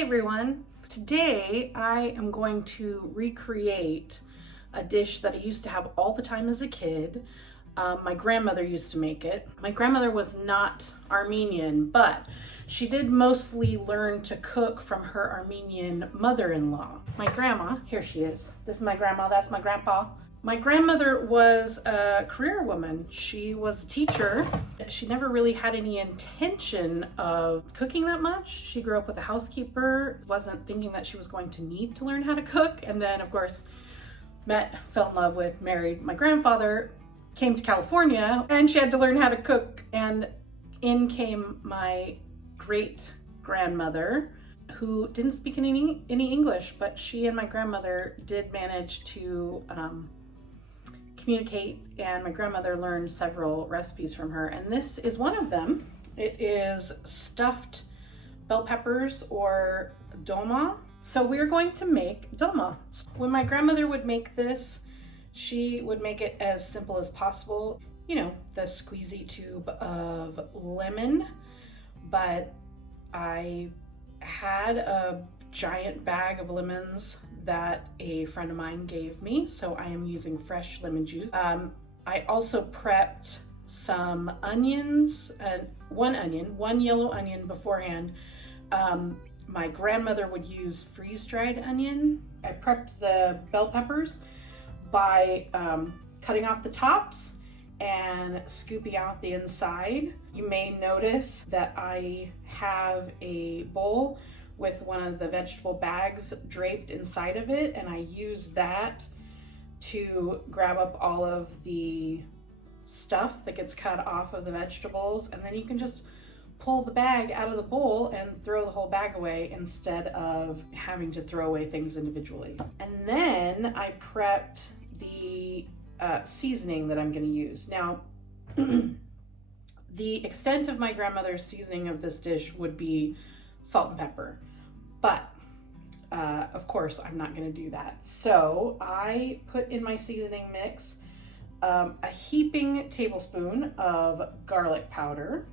Hi everyone. Today I am going to recreate a dish that I used to have all the time as a kid. My grandmother used to make it. My grandmother was not Armenian, but she did mostly learn to cook from her Armenian mother-in-law. My grandma, here she is. This is my grandma, that's my grandpa. My grandmother was a career woman. She was a teacher. She never really had any intention of cooking that much. She grew up with a housekeeper, wasn't thinking that she was going to need to learn how to cook. And then of course, fell in love with, married my grandfather, came to California, and she had to learn how to cook. And in came my great grandmother, who didn't speak any English, but she and my grandmother did manage to communicate, and my grandmother learned several recipes from her, and this is one of them. It is stuffed bell peppers, or dolma. So we're going to make dolma. When my grandmother would make this, she would make it as simple as possible. You know, the squeezy tube of lemon, but I had a giant bag of lemons that a friend of mine gave me, so I am using fresh lemon juice. I also prepped some onions, one yellow onion beforehand. My grandmother would use freeze-dried onion. I prepped the bell peppers by cutting off the tops and scooping out the inside. You may notice that I have a bowl with one of the vegetable bags draped inside of it, and I use that to grab up all of the stuff that gets cut off of the vegetables, and then you can just pull the bag out of the bowl and throw the whole bag away instead of having to throw away things individually. And then I prepped the seasoning that I'm going to use. Now, the extent of my grandmother's seasoning of this dish would be salt and pepper. But of course, I'm not going to do that. So I put in my seasoning mix a heaping tablespoon of garlic powder,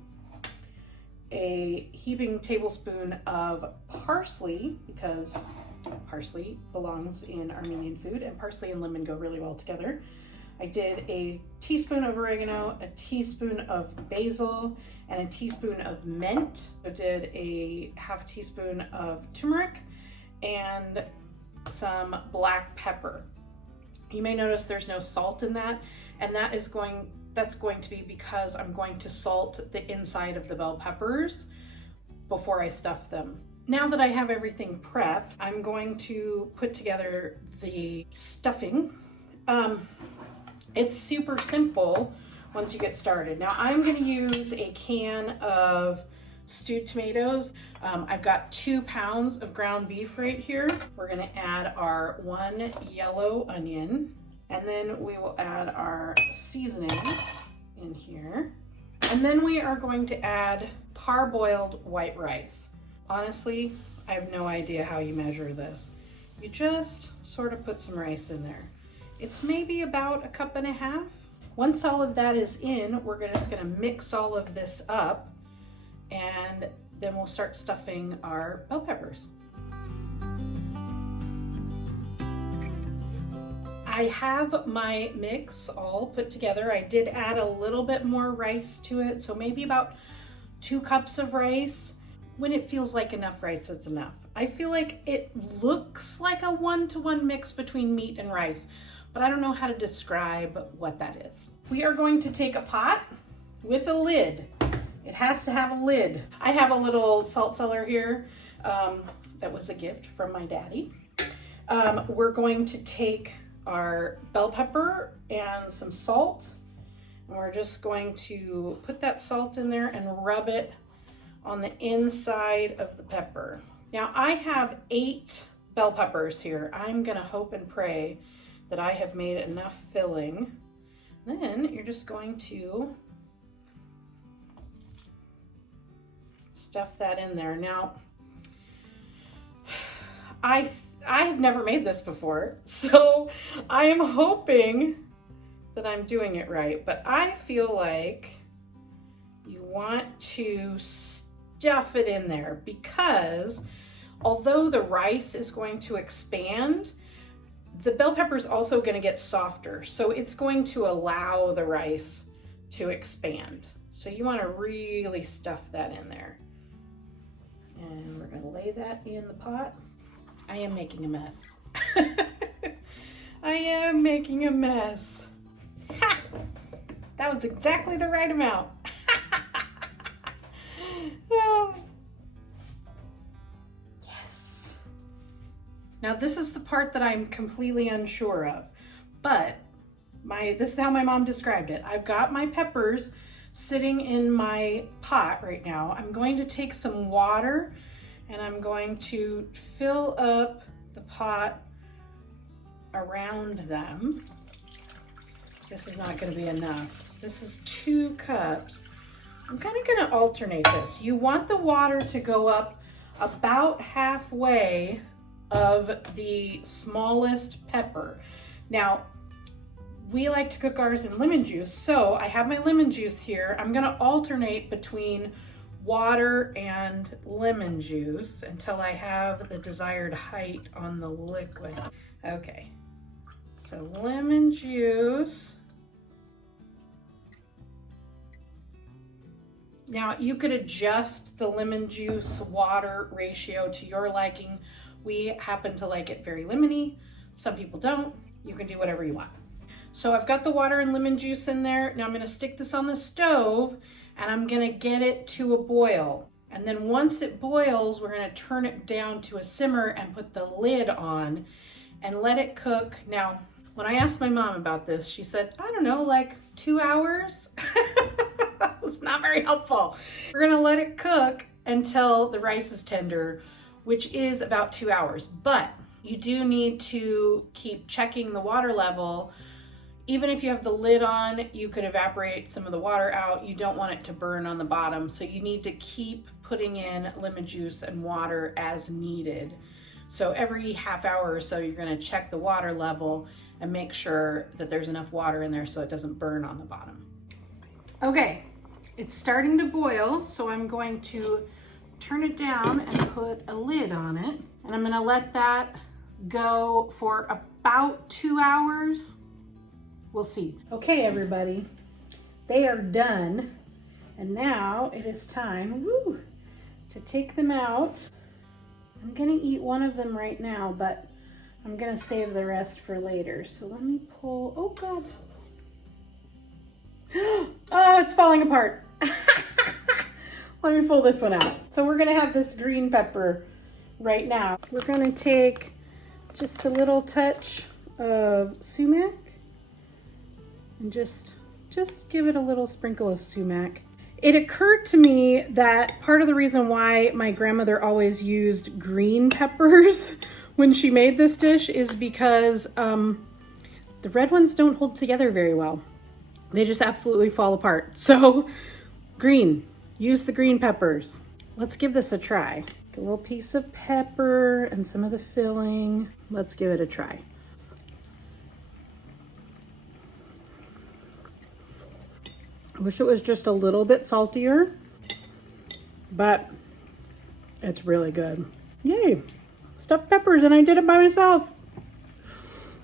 a heaping tablespoon of parsley, because parsley belongs in Armenian food, and parsley and lemon go really well together. I did a teaspoon of oregano, a teaspoon of basil, and a teaspoon of mint. I did a half a teaspoon of turmeric and some black pepper. You may notice there's no salt in that, and that's going to be because I'm going to salt the inside of the bell peppers before I stuff them. Now that I have everything prepped, I'm going to put together the stuffing. It's super simple once you get started. Now I'm going to use a can of stewed tomatoes. I've got 2 pounds of ground beef right here. We're going to add our 1 yellow onion, and then we will add our seasoning in here. And then we are going to add parboiled white rice. Honestly, I have no idea how you measure this. You just sort of put some rice in there. It's maybe about 1.5 cups. Once all of that is in, we're just gonna mix all of this up, and then we'll start stuffing our bell peppers. I have my mix all put together. I did add a little bit more rice to it, so maybe about 2 cups of rice. When it feels like enough rice, it's enough. I feel like it looks like a 1-to-1 mix between meat and rice, but I don't know how to describe what that is. We are going to take a pot with a lid. It has to have a lid. I have a little salt cellar here that was a gift from my daddy. We're going to take our bell pepper and some salt, and we're just going to put that salt in there and rub it on the inside of the pepper. Now I have 8 bell peppers here. I'm gonna hope and pray that I have made enough filling. Then you're just going to stuff that in there. Now, I have never made this before, so I am hoping that I'm doing it right, but I feel like you want to stuff it in there, because although the rice is going to expand, the bell pepper is also going to get softer. So it's going to allow the rice to expand. So you want to really stuff that in there. And we're going to lay that in the pot. I am making a mess. I am making a mess. Ha! That was exactly the right amount. Oh. Yes. Now this is the part that I'm completely unsure of, but this is how my mom described it. I've got my peppers sitting in my pot right now. I'm going to take some water and I'm going to fill up the pot around them. This is not going to be enough. This is 2 cups. I'm kind of going to alternate this. You want the water to go up about halfway of the smallest pepper. Now, we like to cook ours in lemon juice, so I have my lemon juice here. I'm going to alternate between water and lemon juice until I have the desired height on the liquid. Okay, so lemon juice. Now you could adjust the lemon juice water ratio to your liking. We happen to like it very lemony. Some people don't. You can do whatever you want. So I've got the water and lemon juice in there. Now I'm going to stick this on the stove and I'm going to get it to a boil. And then once it boils, we're going to turn it down to a simmer and put the lid on and let it cook. Now, when I asked my mom about this, she said, I don't know, like 2 hours. It's not very helpful. We're going to let it cook until the rice is tender, which is about 2 hours. But you do need to keep checking the water level. Even if you have the lid on, you could evaporate some of the water out. You don't want it to burn on the bottom. So you need to keep putting in lemon juice and water as needed. So every half hour or so, you're going to check the water level and make sure that there's enough water in there so it doesn't burn on the bottom. Okay, it's starting to boil, so I'm going to turn it down and put a lid on it. And I'm going to let that go for about 2 hours. We'll see. Okay, everybody, they are done. And now it is time to take them out. I'm gonna eat one of them right now, but I'm gonna save the rest for later. So let me pull, oh God. Oh, it's falling apart. Let me pull this one out. So we're gonna have this green pepper right now. We're gonna take just a little touch of sumac and just give it a little sprinkle of sumac. It occurred to me that part of the reason why my grandmother always used green peppers when she made this dish is because the red ones don't hold together very well. They just absolutely fall apart. So green, use the green peppers. Let's give this a try. A little piece of pepper and some of the filling. Let's give it a try. I wish it was just a little bit saltier, but it's really good. Yay, stuffed peppers, and I did it by myself.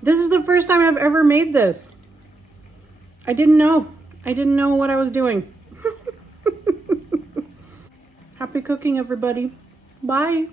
This is the first time I've ever made this. I didn't know what I was doing. Happy cooking, everybody. Bye.